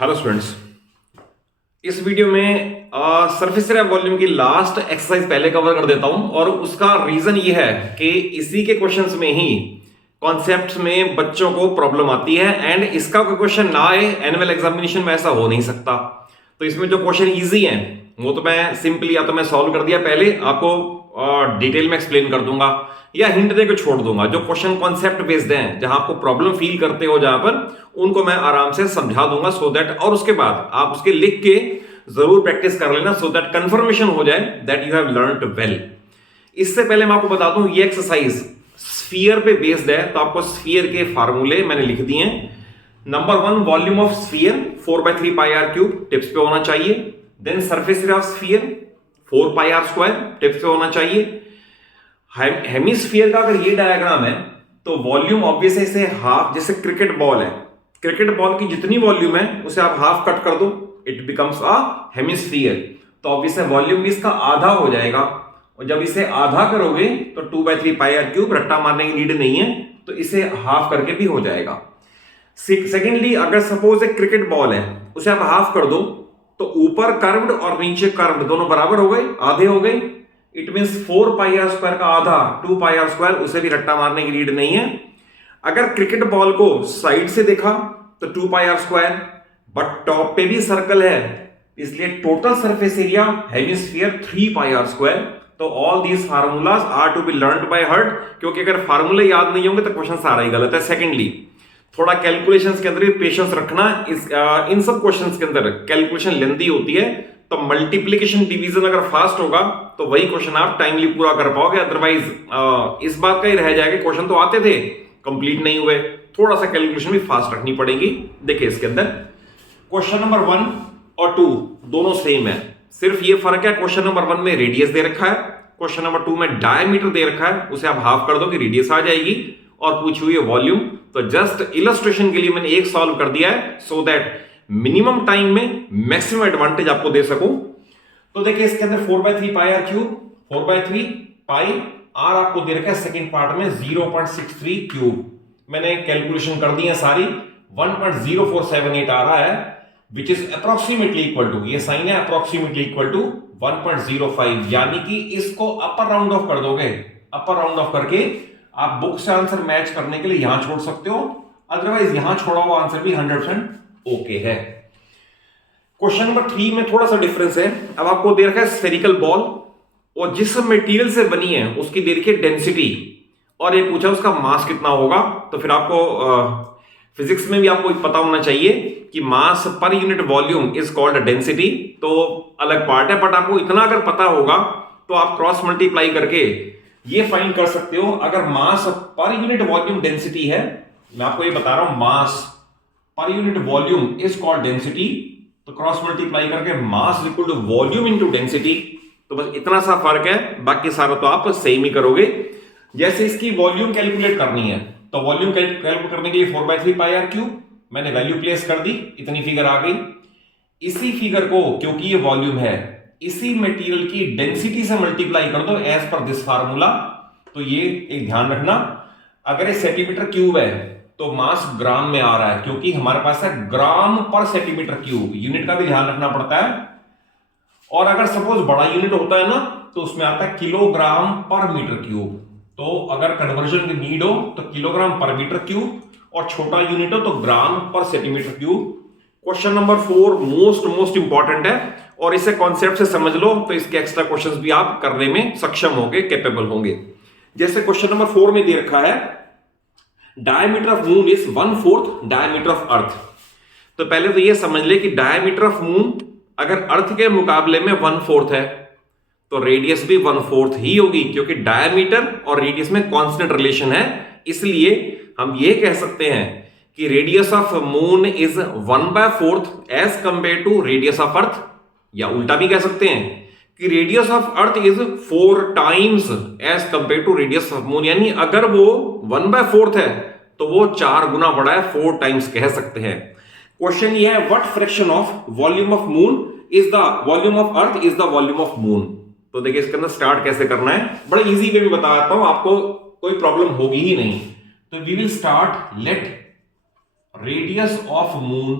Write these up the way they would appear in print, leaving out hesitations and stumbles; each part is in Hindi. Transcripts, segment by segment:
हेलो स्टूडेंट्स, इस वीडियो में सरफेस एरिया वॉल्यूम की लास्ट एक्सरसाइज पहले कवर कर देता हूं और उसका रीजन ये है कि इसी के क्वेश्चंस में ही कॉन्सेप्ट्स में बच्चों को प्रॉब्लम आती है एंड इसका कोई क्वेश्चन ना आए एनुअल एग्जामिनेशन में ऐसा हो नहीं सकता। तो इसमें जो क्वेश्चन इजी हैं वो तो मैं सिंपली या तो मैं सॉल्व कर दिया पहले, आपको डिटेल में एक्सप्लेन कर दूंगा या हिंट देकर छोड़ दूंगा। जो क्वेश्चन कॉन्सेप्ट बेस्ड हैं, जहां आपको प्रॉब्लम फील करते हो जहां पर, उनको मैं आराम से समझा दूंगा सो दैट, और उसके बाद आप उसके लिख के जरूर प्रैक्टिस कर लेना सो दैट कंफर्मेशन हो जाए that you have learned well. इससे पहले मैं आपको बता दूं, ये एक्सरसाइज स्फीयर पे बेस्ड है, तो आपको स्फीयर के फार्मूले मैंने लिख दिए हैं। Number 1, volume of sphere 4/3 pi r cube tips पे होना चाहिए। Then surface area of sphere 4 pi r square tips पे होना चाहिए। हेमिस्फीयर का अगर ये डायग्राम है तो वॉल्यूम ऑब्वियसली इसे हाफ, जैसे क्रिकेट बॉल है, क्रिकेट बॉल की जितनी वॉल्यूम है उसे आप हाफ कट कर दो, इट बिकम्स अ हेमिस्फीयर। तो ऑब्वियसली वॉल्यूम भी इसका आधा हो जाएगा, और जब इसे आधा करोगे तो 2/3 पाई आर क्यूब, रट्टा मारने की नीड नहीं है, तो इसे हाफ करके भी हो जाएगा। सेकेंडली, अगर सपोज एक क्रिकेट बॉल है, उसे आप हाफ कर दो तो ऊपर कर्व्ड और नीचे कर्व्ड दोनों बराबर हो गए, आधे हो गए। It means 4 pi r square का आधा 2 पाई आर स्क्वायर, उसे भी रट्टा मारने की नीड नहीं है। अगर क्रिकेट बॉल को साइड से देखा तो 2 pi r square, but top पे भी सर्कल है, इसलिए total surface area hemisphere 3 pi r square. तो all these formulas are to be learned by heart, क्योंकि अगर फार्मूले याद नहीं होंगे तो क्वेश्चन सारा ही गलत है। सेकेंडली, थोड़ा कैलकुलेशंस के अंदर भी पेशेंस रखना। इन सब क्वेश्चंस के अंदर कैलकुलेशन लेंदी होती है, तो मल्टीप्लिकेशन डिवीजन अगर फास्ट होगा तो वही क्वेश्चन आप टाइमली पूरा कर पाओगे। अदरवाइज इस बात का ही रह जाएगा, क्वेश्चन तो आते थे, कंप्लीट नहीं हुए। थोड़ा सा कैलकुलेशन भी फास्ट रखनी पड़ेगी। देखिए इसके अंदर क्वेश्चन नंबर 1 और 2 दोनों सेम है, सिर्फ ये फर्क है क्वेश्चन नंबर 1 में रेडियस दे रखा है, क्वेश्चन नंबर 2 में डायमीटर दे रखा है, उसे आप हाफ कर दो कि रेडियस आ जाएगी, और पूछी हुई है वॉल्यूम। तो जस्ट इलस्ट्रेशन के लिए मैंने एक सॉल्व कर दिया है सो दैट मिनिमम टाइम में मैक्सिमम एडवांटेज आपको दे सकूं। तो देखिए इसके अंदर 4/3 pi r cube, 4/3 pi are आपको दे रखा है सेकंड पार्ट में 0.63 क्यूब। मैंने कैलकुलेशन कर दी है सारी, 1.0478 आ रहा है, which is approximately equal to, ये साइन है, अप्रोक्सीमेटली इक्वल टू 1.05, यानी कि इसको अपर राउंड ऑफ कर दोगे। अपर राउंड ऑफ करके आप बुक से आंसर मैच करने के लिए यहां छोड़ सकते हो, अदरवाइज यहां छोड़ा हुआ आंसर भी 100% ओके है। क्वेश्चन नंबर 3 में थोड़ा सा डिफरेंस है। अब आपको दे रखा है स्फेरिकल बॉल, और जिस मटेरियल से बनी है उसकी दे रखी है डेंसिटी, और ये पूछा उसका मास कितना होगा। तो फिर आपको फिजिक्स में भी आपको पता होना चाहिए कि mass per unit volume is called density, तो अलग पार्ट है, बट आपको इतना अगर पता होगा तो आप क्रॉस मल्टीप्लाई करके ये फाइंड कर सकते हो। अगर मास पर यूनिट वॉल्यूम डेंसिटी है, मैं आपको ये बता रहा हूं, mass per unit volume is called density, तो क्रॉस मल्टीप्लाई करके mass equal to volume into density. तो बस इतना सा फर्क है, बाकी सारा तो आप सेम ही करोगे। जैसे इसकी वॉल्यूम कैलकुलेट करनी है, तो वॉल्यूम कैलकुलेट करने के लिए 4/3 पाई आर क्यूब मैंने वैल्यू प्लेस कर दी, इतनी फिगर आ गई। इसी फिगर को, क्योंकि ये वॉल्यूम है, इसी मटेरियल की डेंसिटी से मल्टीप्लाई कर दो एज पर दिस फार्मूला। तो ये एक ध्यान रखना, अगर ये सेंटीमीटर क्यूब है तो मास ग्राम में आ रहा है, क्योंकि हमारे पास है ग्राम पर सेंटीमीटर क्यूब, यूनिट का भी ध्यान रखना पड़ता है। और अगर सपोज बड़ा यूनिट होता है ना, तो उसमें आता है किलोग्राम पर मीटर क्यूब। तो अगर कन्वर्जन की नीड हो तो किलोग्राम पर मीटर क्यूब, और छोटा यूनिट हो तो ग्राम पर centimetre cube. Question number 4 most important है, और इसे कॉन्सेप्ट से समझ लो तो इसके एक्स्ट्रा क्वेश्चंस भी आप करने में सक्षम होंगे, कैपेबल होंगे। जैसे क्वेश्चन नंबर 4 में दे रखा है diameter of moon is 1/4 diameter of earth. तो पहले तो ये समझ ले कि डायमीटर ऑफ मून अगर अर्थ के मुकाबले में 1/4 है, तो रेडियस भी 1/4 ही होगी, क्योंकि डायमीटर और रेडियस में कांस्टेंट रिलेशन है। इसलिए हम ये कह सकते हैं कि radius of moon is 1/4 as compare to radius of earth, या उल्टा भी कह सकते हैं कि radius of earth is 4 times as compare to radius of moon, यानी अगर वो 1/4 है तो वो 4 गुना बड़ा है, 4 टाइम्स कह सकते हैं। क्वेश्चन ये है, what fraction of volume of moon is the volume of earth is the volume of moon. तो देखिए इसके अंदर स्टार्ट कैसे करना है, बड़ा इजी वे में बताता हूं, आपको कोई प्रॉब्लम होगी ही नहीं। तो we will start, let radius of moon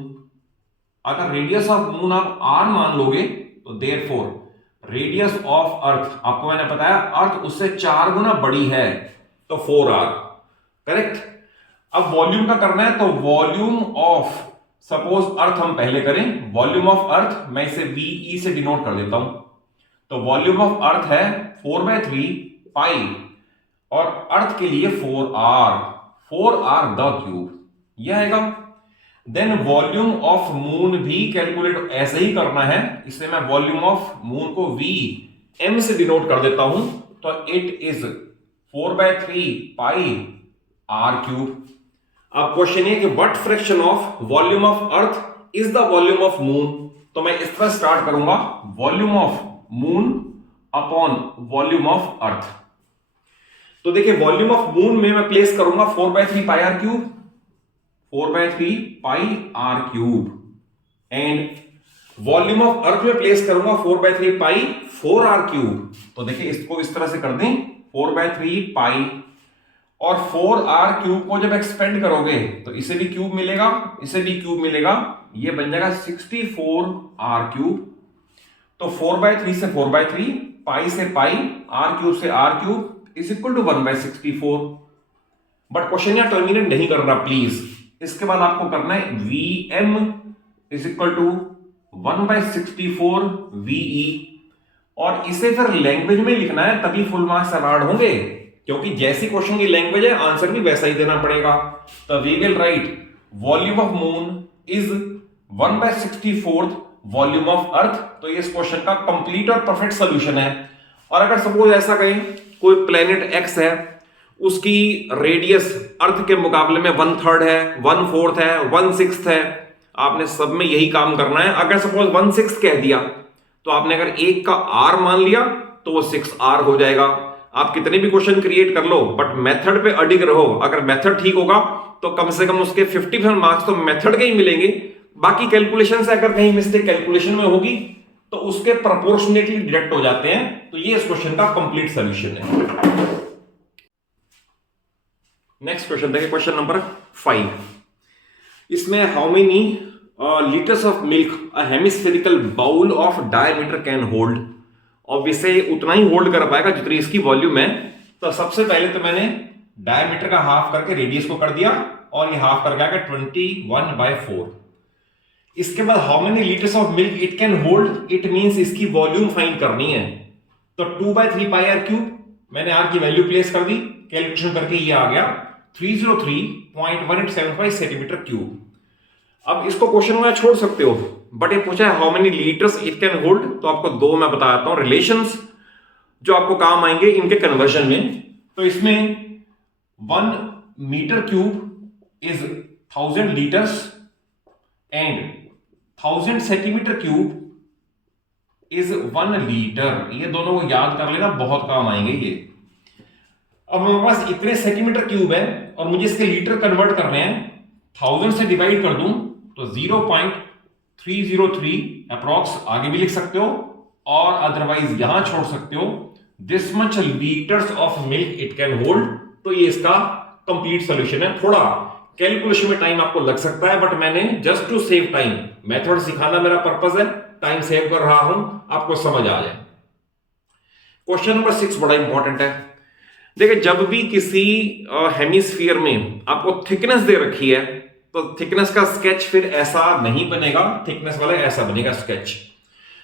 अगर रेडियस ऑफ मून आप r मान लोगे तो देयरफॉर रेडियस ऑफ अर्थ, आपको मैंने बताया अर्थ उससे 4 गुना बड़ी है तो 4r, करेक्ट। अब वॉल्यूम का करना है तो वॉल्यूम ऑफ, सपोज अर्थ हम पहले करें, वॉल्यूम ऑफ अर्थ मैं इसे VE से डिनोट कर देता हूं। तो वॉल्यूम ऑफ अर्थ है 4/3 पाई और अर्थ के लिए 4r द क्यूब, यह आएगा। देन वॉल्यूम ऑफ मून भी कैलकुलेट ऐसे ही करना है, इससे मैं वॉल्यूम ऑफ मून को VM से डिनोट कर देता हूं। तो it is 4/3 pi r cube. अब क्वेश्चन है कि what fraction of volume of earth is the volume of moon. तो मैं इस तरह स्टार्ट करूंगा, volume of moon upon volume of earth. तो देखिए वॉल्यूम ऑफ मून में मैं प्लेस करूंगा 4/3 पाई r cube, 4/3 pi r cube, and volume of अर्थ में प्लेस करूंगा 4/3 पाई 4r क्यूब। तो देखिए इसको इस तरह से कर दें, 4/3 पाई और 4r क्यूब को जब एक्सपेंड करोगे तो इसे भी क्यूब मिलेगा, इसे भी क्यूब मिलेगा, ये बन जाएगा 64r क्यूब। तो 4/3 से 4/3, पाई से पाई, r क्यूब से r cube is equal to 1/64। But question यहां टर्मिनेट नहीं करना प्लीज, इसके बाद आपको करना है Vm is equal to 1/64 VE, और इसे फिर लैंग्वेज में लिखना है तभी फुल मार्क्स अवार्ड होंगे, क्योंकि जैसी क्वेश्चन की लैंग्वेज है आंसर भी वैसा ही देना पड़ेगा। तो we will write volume of moon is 1/64 volume of earth. तो ये इस क्वेश्चन का कंप्लीट और परफेक्ट सॉल्यूशन है। और अगर सपोज ऐसा कहें कोई प्लेनेट एक्स है, उसकी रेडियस अर्थ के मुकाबले में 1/3 है, 1/4 है, 1/6 है, आपने सब में यही काम करना है। अगर सपोज 1/6 कह दिया तो आपने अगर एक का r मान लिया तो वो 6r हो जाएगा। आप कितने भी क्वेश्चन क्रिएट कर लो बट मेथड पे अडिग रहो। अगर मेथड ठीक होगा तो कम से कम उसके 50% मार्क्स तो मेथड के ही मिलेंगे। बाकी कैलकुलेशन से अगर कहीं मिस्टेक कैलकुलेशन में होगी तो उसके प्रोपोर्शनेटली डिडक्ट हो जाते हैं। तो ये इस क्वेश्चन का कंप्लीट सॉल्यूशन है। नेक्स्ट क्वेश्चन देखिए, क्वेश्चन नंबर 5। इसमें how many litres of milk a hemispherical bowl of diameter can hold. और इसे उतना ही होल्ड कर पाएगा जितनी इसकी वॉल्यूम है। तो सबसे पहले तो मैंने डायमीटर का हाफ करके रेडियस को कर दिया और ये हाफ करके आएगा 21/4। इसके बाद how many litres of milk it can hold, it means इसकी वॉल्यूम फाइंड करनी है। तो 2/3 पाई r क्यूब, मैंने r की वैल्यू प्लेस कर दी, कैलकुलेशन करके ये आ गया 303.1875 सेंटीमीटर क्यूब। अब इसको क्वेश्चन में छोड़ सकते हो बट ये पूछा है how many litres it can hold. तो आपको दो मैं बताता हूं रिलेशंस जो आपको काम आएंगे इनके कन्वर्जन में। तो इसमें 1 metre cube is 1000 litres and 1000 centimetre cube is 1 litre. ये दोनों को याद कर लेना, बहुत काम आएंगे ये। अब मेरे पास इतने सेंटीमीटर क्यूब है और मुझे इसके लीटर कन्वर्ट करने हैं। 1000 से डिवाइड कर दूं तो 0.303 अप्रॉक्स आगे भी लिख सकते हो और अदरवाइज यहां छोड़ सकते हो। This much litres of milk it can hold. तो ये इसका कंप्लीट सॉल्यूशन है। थोड़ा कैलकुलेशन में टाइम आपको लग सकता है बट मैंने just to save time, method सिखाना मेरा पर्पस है, टाइम सेव कर रहा हूं, आपको समझ आ जाए। क्वेश्चन नंबर 6 बड़ा इंपॉर्टेंट है। देखिए जब भी किसी हेमिस्फीयर में आपको थिकनेस दे रखी है तो थिकनेस का स्केच फिर ऐसा नहीं बनेगा, थिकनेस वाला ऐसा बनेगा स्केच।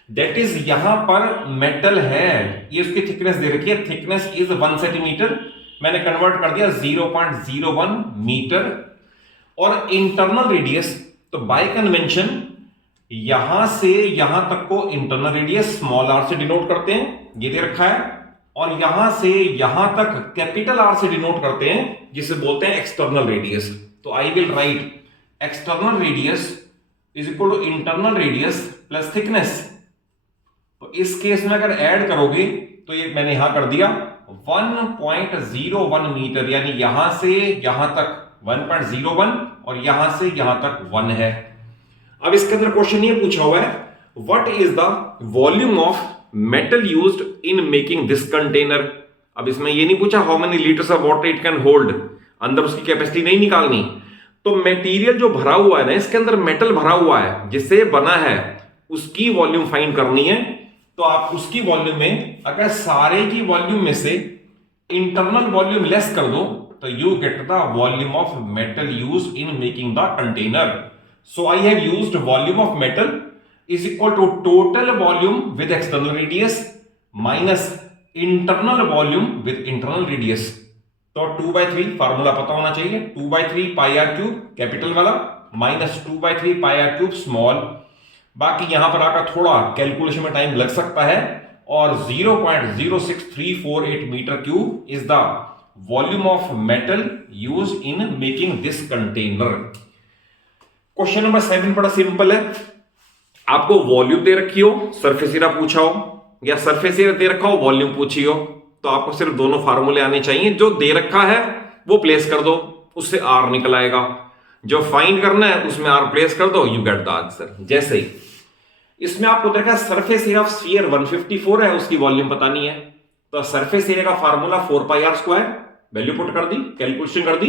दैट इज यहां पर मेटल है, ये उसकी थिकनेस दे रखी है, थिकनेस इज 1 सेंटीमीटर, मैंने कन्वर्ट कर दिया 0.01 मीटर। और इंटरनल रेडियस, तो बाय कन्वेंशन यहां से यहां तक को इंटरनल रेडियस स्मॉल r से डिनोट करते हैं, ये दे रखा है, और यहां से यहां तक कैपिटल R से डिनोट करते हैं जिसे बोलते हैं एक्सटर्नल रेडियस। तो I will write external radius is equal to internal radius plus thickness. तो इस केस में अगर ऐड करोगे तो ये मैंने यहां कर दिया 1.01 मीटर, यानी यहां से यहां तक 1.01 और यहां से यहां तक 1 है। अब इसके अंदर क्वेश्चन ये पूछा हुआ है what is the volume of metal used in making this container. अब इसमें ये नहीं पूछा how many litres of water it can hold, अंदर उसकी कैपेसिटी नहीं निकालनी। तो मेटीरियल जो भरा हुआ है ना, इसके अंदर मेटल भरा हुआ है जिससे बना है, उसकी वॉल्यूम फाइंड करनी है। तो आप उसकी वॉल्यूम में अगर सारे की वॉल्यूम में से इंटरनल वॉल्यूम लेस कर दो तो you get the volume of metal use in making the container. So I have used volume of metal is equal to total volume with external radius minus internal volume with internal radius. तो 2/3 फार्मूला पता होना चाहिए, 2/3 पाई आर क्यूब कैपिटल वाला minus 2/3 pi r cube small. बाकी यहां पर आकर थोड़ा कैलकुलेशन में टाइम लग सकता है, और 0.06348 metre cube is the volume of metal use in making this container. Question number 7 बड़ा सिंपल है। आपको वॉल्यूम दे रखी हो, सरफेस एरिया पूछा हो, या सरफेस एरिया दे रखा हो, वॉल्यूम पूछी हो, तो आपको सिर्फ दोनों फार्मूले आने चाहिए। जो दे रखा है वो प्लेस कर दो, उससे आर निकल आएगा। जो फाइंड करना है उसमें आर प्लेस कर दो, यू गेट द आंसर। जैसे ही इसमें आपको देखा सरफेस एरिया ऑफ स्फीयर 154 है, उसकी वॉल्यूम पता नहीं है, तो सरफेस एरिया का फार्मूला 4πr², वैल्यू पुट कर दी, कैलकुलेशन कर दी,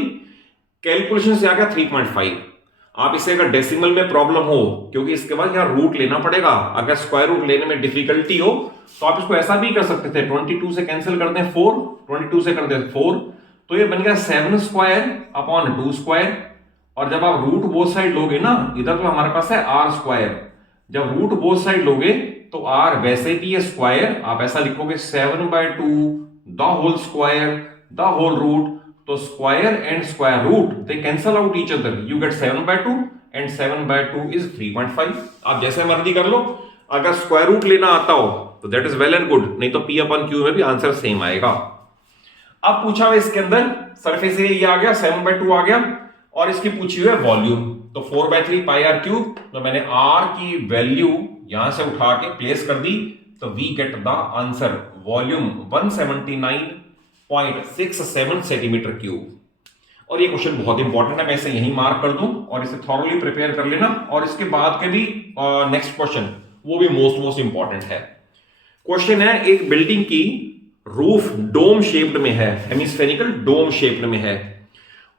कैलकुलेशन से आ गया 3.5। आप इसे अगर डेसिमल में प्रॉब्लम हो, क्योंकि इसके बाद यहां रूट लेना पड़ेगा, अगर स्क्वायर रूट लेने में डिफिकल्टी हो तो आप इसको ऐसा भी कर सकते थे, 22 से कैंसिल करते हैं 4, 22 से करते हैं 4, तो ये बन गया 7² / 2²। और जब आप रूट बोथ साइड लोगे ना, इधर तो हमारे पास है r², जब रूट बोथ साइड लोगे तो r वैसे भी है स्क्वायर, आप ऐसा लिखोगे 7/2 the whole square the whole root, तो square and square root they cancel out each other, you get 7/2 and 7/2 is 3.5। आप जैसे मर्जी कर लो, अगर स्क्वायर रूट लेना आता हो तो that is well and good, नहीं तो P/Q में भी आंसर सेम आएगा। अब पूछा हुआ इसके अंदर सरफेस एरिया ये आ गया, 7/2 आ गया, और इसकी पूछी हुई है वॉल्यूम, तो 4/3 पाई आर क्यूब, तो मैंने आर की वैल्यू यहां से उठा के प्लेस कर दी, तो we get the answer volume 179.67 centimetre cube. और ये क्वेश्चन बहुत इंपॉर्टेंट है, मैं इसे यहीं मार्क कर दूं और इसे थॉरली प्रिपेयर कर लेना, और इसके बाद के भी नेक्स्ट क्वेश्चन वो भी मोस्ट इंपॉर्टेंट है। क्वेश्चन है, एक बिल्डिंग की रूफ डोम शेप्ड में है, हेमिस्फेरिकल डोम शेप्ड में है,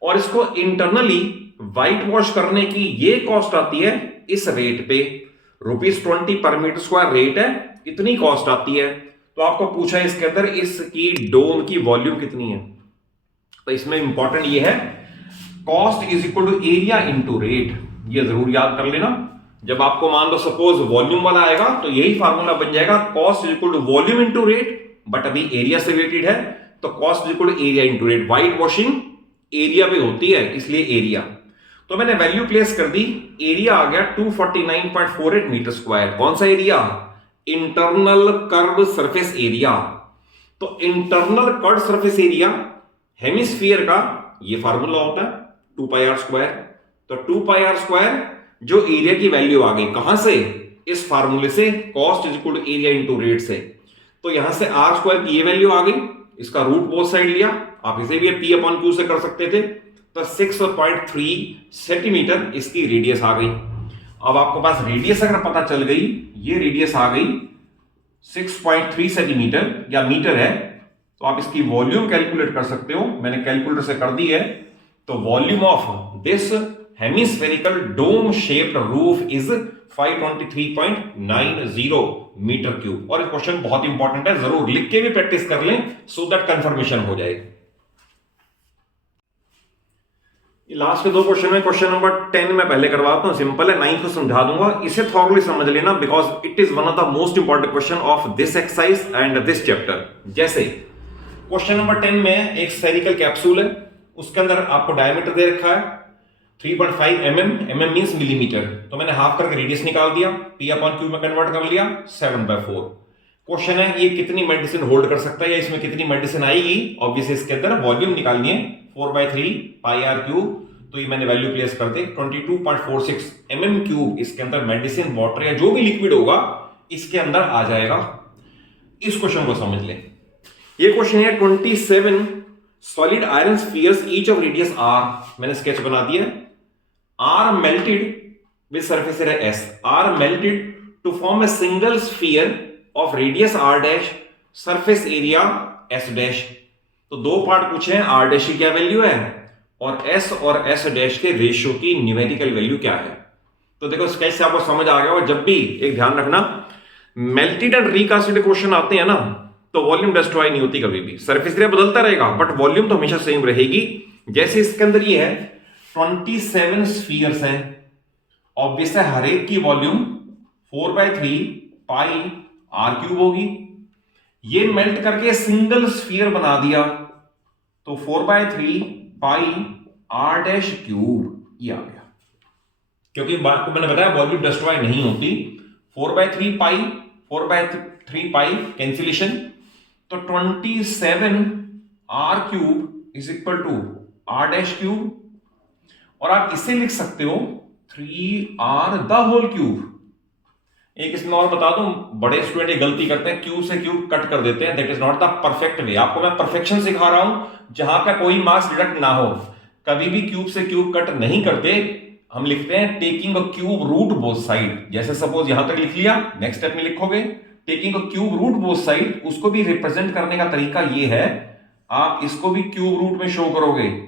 और इसको इंटरनली व्हाइट वॉश करने की ये कॉस्ट आती है इस रेट पे, ₹20 पर मीटर स्क्वायर रेट है, इतनी कॉस्ट आती है। तो आपको पूछा है इसके अंदर इसकी डोम की वॉल्यूम कितनी है, तो इसमें इंपॉर्टेंट ये है cost is equal to area into rate, ये जरूर याद कर लेना। जब आपको मान लो सपोज वॉल्यूम वाला आएगा तो यही फार्मूला बन जाएगा, cost is equal to volume into rate, but अभी एरिया से रिलेटेड है तो cost is equal to area into rate. White washing area पे होती है, इसलिए एरिया, तो मैंने वैल्यू प्लेस कर दी, एरिया आ गया 249.48 मीटर स्क्वायर। कौन सा area? Internal curve surface area. तो internal curve surface area hemisphere का ये फार्मूला होता है 2πr²। तो 2πr² जो एरिया की वैल्यू आ गई कहां से? इस फार्मूले से, cost is equal to area into rate से। तो यहां से r² की ये वैल्यू आ गई, इसका रूट बोथ साइड लिया, आप इसे भी P/Q से कर सकते थे, तो 6.3 सेंटीमीटर इसकी रेडियस आ गई। अब आपको पास रेडियस अगर पता चल गई, ये रेडियस आ गई 6.3 सेंटीमीटर या मीटर है, तो आप इसकी वॉल्यूम कैलकुलेट कर सकते हो, मैंने कैलकुलेटर से कर दी है। तो volume of this hemispherical dome shaped roof is 523.90 metre cube. और क्वेश्चन बहुत इंपॉर्टेंट है, जरूर लिख के भी प्रैक्टिस कर लें सो दैट कंफर्मेशन हो जाए। लास्ट के दो क्वेश्चन में, क्वेश्चन नंबर 10 में पहले करवाता हूं, सिंपल है, 9 को समझा दूंगा, इसे थॉरली समझ लेना because it is one of the most important question of this exercise and this chapter. जैसे क्वेश्चन नंबर 10 में एक स्फेरिकल कैप्सूल है, उसके अंदर आपको डायमीटर दे रखा है 3.5 mm मींस मिलीमीटर, तो मैंने हाफ करके रेडियस निकाल दिया, P/Q में कन्वर्ट कर लिया 7/4। क्वेश्चन है ये कितनी मेडिसिन होल्ड कर सकता है, या इसमें कितनी मेडिसिन आएगी, ऑब्वियसली इसके अंदर वॉल्यूम निकालनी है 4/3 पाई आर क्यूब, तो ये मैंने वैल्यू प्लेस करते 22.46 mm³ इसके अंदर मेडिसिन वाटर या जो भी लिक्विड होगा इसके अंदर आ जाएगा। इस क्वेश्चन को समझ लें। ये क्वेश्चन है 27 solid iron spheres each of radius r, मैंने स्केच बना दिया, r melted with surface area s, r melted to form a single sphere of radius r dash, surface area s dash। तो दो पार्ट पूछे हैं, r dash की क्या वैल्यू है और एस डैश के रेशियो की न्यूमेरिकल वैल्यू क्या है। तो देखो स्केच से आपको समझ आ गया होगा, जब भी एक ध्यान रखना, मेल्टेड एंड रिकास्टेड क्वेश्चन आते हैं ना, तो वॉल्यूम डिस्ट्रॉय नहीं होती कभी भी, सरफेस एरिया बदलता रहेगा बट वॉल्यूम तो हमेशा सेम रहेगी। जैसे इसके अंदर ये है 27 स्फीयर्स हैं, ऑब्वियस है हर एक की वॉल्यूम 4/3 पाई r³ होगी। ये मेल्ट करके सिंगल स्फीयर बना दिया तो 4/3 पाई r⁻³ ये आ गया। क्योंकि बात को मैंने बताया वॉल्यूम डिस्ट्रॉय नहीं होती, 4/3 पाई कैंसिलेशन, तो 27 r³ is equal to r⁻³, और आप इसे लिख सकते हो 3r⁻³ एक इसमें और बता दूं, बड़े स्टूडेंट ये गलती करते हैं, क्यूब से क्यूब कट कर देते हैं, that is not the perfect way. आपको मैं परफेक्शन सिखा रहा हूं जहां का कोई मार्क्स डिडक्ट ना हो। कभी भी क्यूब से क्यूब कट नहीं करते, हम लिखते हैं taking a cube root both side. जैसे सपोज यहां तक लिख लिया, नेक्स्ट स्टेप में लिखोगे taking a cube root both side, उसको भी रिप्रेजेंट करने का तरीका ये है, आप इसको भी क्यूब रूट में शो करोगे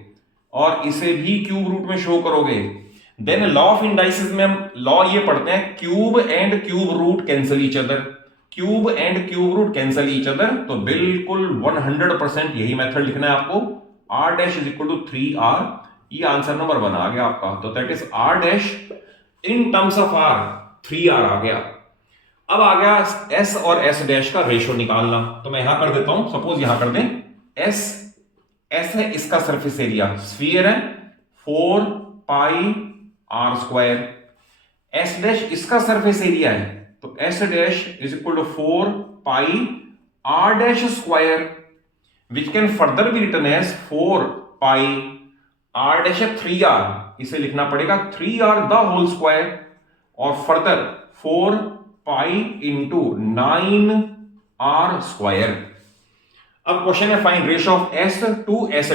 और इसे भी क्यूब रूट में शो करोगे। देन लॉ ऑफ इंडाइसिस में हम लॉ ये पढ़ते हैं, cube and cube root cancel each other, cube and cube root cancel each other. तो बिल्कुल 100% यही मेथड लिखना है आपको, r' is equal to 3r, ये आंसर नंबर 1 आ गया आपका। तो that is r' in terms of r 3r आ गया। अब आ गया s और s' का रेशियो निकालना, तो मैं यहां कर देता हूं, सपोज यहां कर दें s है इसका सरफेस एरिया, स्फीयर है 4 पाई r², s' इसका सरफेस एरिया है, तो s' is equal to 4 pi r'², which can further be written as 4 pi r'3r, इसे लिखना पड़ेगा 3r² और फर्दर 4 पाई इंटू 9r²। अब क्वेश्चन है find ratio of s to s',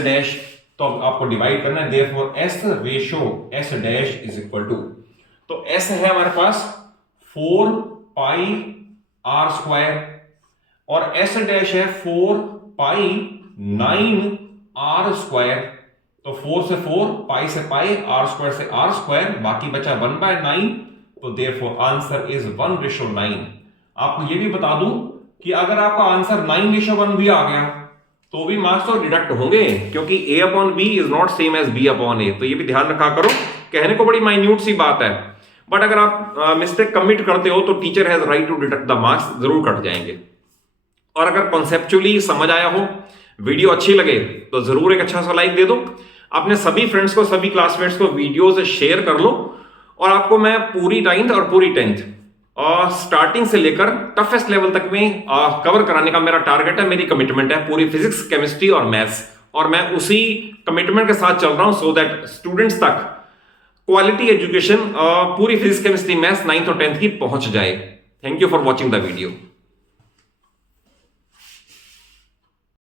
तो आपको डिवाइड करना है, therefore s ratio s' is equal to, तो s है हमारे पास 4 पाई r² और s' है 4 पाई 9r², तो 4 से 4, पाई से पाई, r² से r², बाकी बचा 1/9, तो देयरफॉर आंसर इज 1:9। आपको ये भी बता दूं कि अगर आपका आंसर 9:1 भी आ गया तो भी मार्क्स तो डिडक्ट होंगे, क्योंकि a/b is not same as b/a, तो ये भी ध्यान रखा करो। कहने को बड़ी माइन्यूट सी बात है, बट अगर आप मिस्टेक कमिट करते हो तो teacher has right to deduct the marks, जरूर कट जाएंगे। और अगर कॉन्सेप्चुअली समझ आया हो, वीडियो अच्छी लगे तो जरूर एक अच्छा सा लाइक दे दो, अपने सभी फ्रेंड्स को, सभी क्लासमेट्स को वीडियोस शेयर कर लो। और आपको मैं पूरी 9th और पूरी 10th स्टार्टिंग से लेकर टफेस्ट लेवल तक में कवर कराने का मेरा टारगेट है, मेरी कमिटमेंट है, पूरी फिजिक्स, केमिस्ट्री और मैथ्स, और मैं उसी कमिटमेंट के साथ चल रहा हूं, सो दैट स्टूडेंट्स तक क्वालिटी एजुकेशन पूरी फिजिक्स, केमिस्ट्री, मैथ्स 9th और 10th की पहुंच जाए। Thank you for watching the video.